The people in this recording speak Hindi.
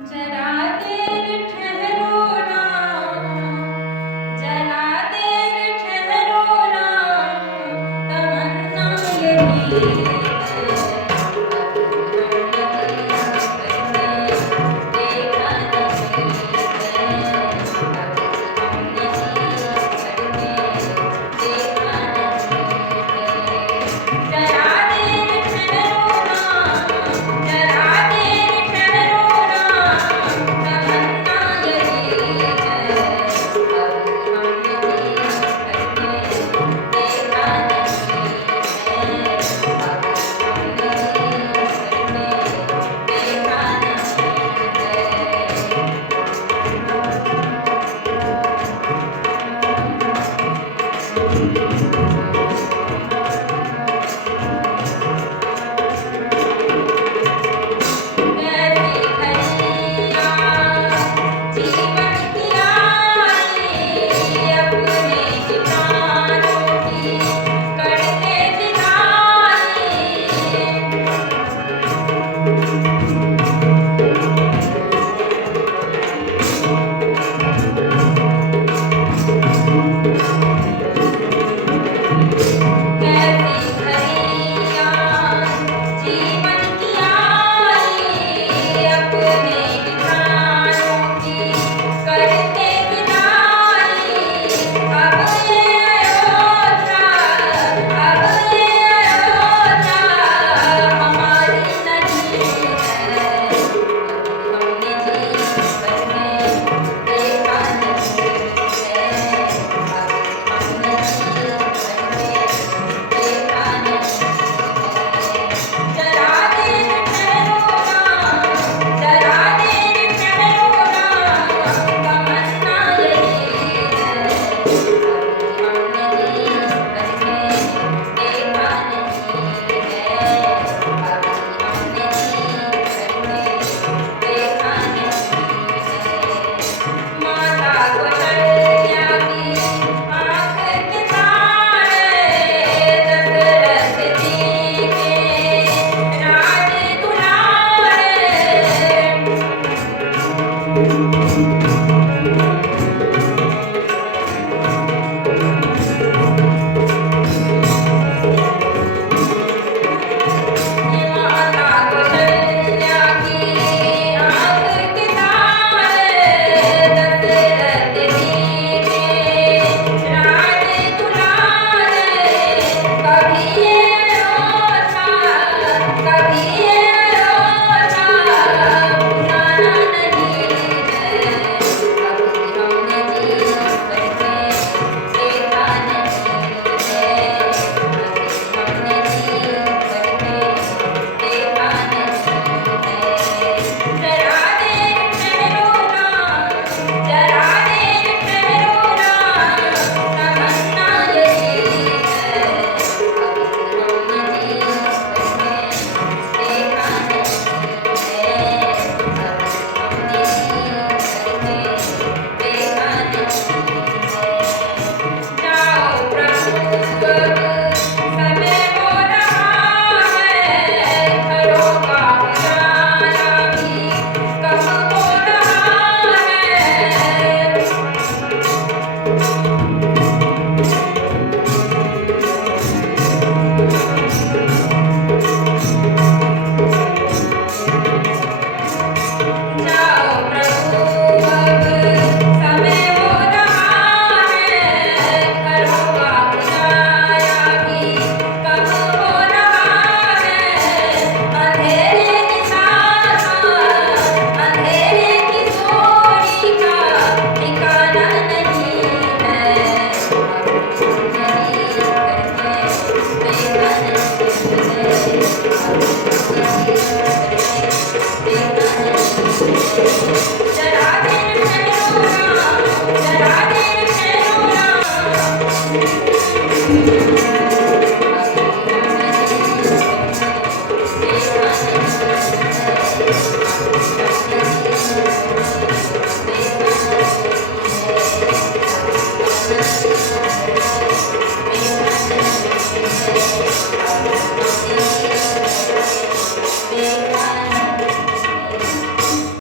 जरा देर ठहरो ना, जरा देर ठहरो ना, तमन्ना यही है, देखा नहीं है, हमने जी करके देखा नहीं है। जरा देर ठहरो ना, जरा देर ठहरो ना, तमन्ना यही है, हमने जी करके देखा नहीं है, हमने जी करके देखा नहीं है। कैसी घड़ियाँ जीवन की आई, अपने किनारों की करके विदाई। कैसी घड़ियाँ जीवन की आई, अपने किनारों की करके विदाई। अब ये अयोध्या, अब ये अयोध्या हमारी नहीं है, हमने जी करके देखा नहीं है, हमने जी करके देखा नहीं है। जरा देर ठहरो ना, जरा देर ठहरो ना, तमन्ना यही है, हमने जी करके देखा नहीं है, हमने जी करके देखा नहीं है। माता कौशल्या की आँख के तारे, दशरथ जी के राज दुलारे। ये माता कौशल्या की आँख के तारे, दशरथ जी के राज दुलारे। कभी ये अयोध्या, कभी ये अयोध्या भुलाना नहीं है, कभी हमने जी करके देखा नहीं है, हमने जी करके देखा नहीं है। जरा देर ठहरो ना, जरा देर ठहरो ना, तमन्ना यही है, हमने जी करके देखा नहीं है, हमने जी करके देखा नहीं है। जाओ प्रभु अब समय हो रहा है, घरों का उजाला भी कम हो रहा है। जाओ प्रभु अब समय हो रहा है, घरों का उजाला भी कम हो रहा है। अंधेरे की साया, अंधेरे की सोरी का ठिकाना नहीं है, हमने जी करके देखा नहीं है, हमने जी करके देखा नहीं है।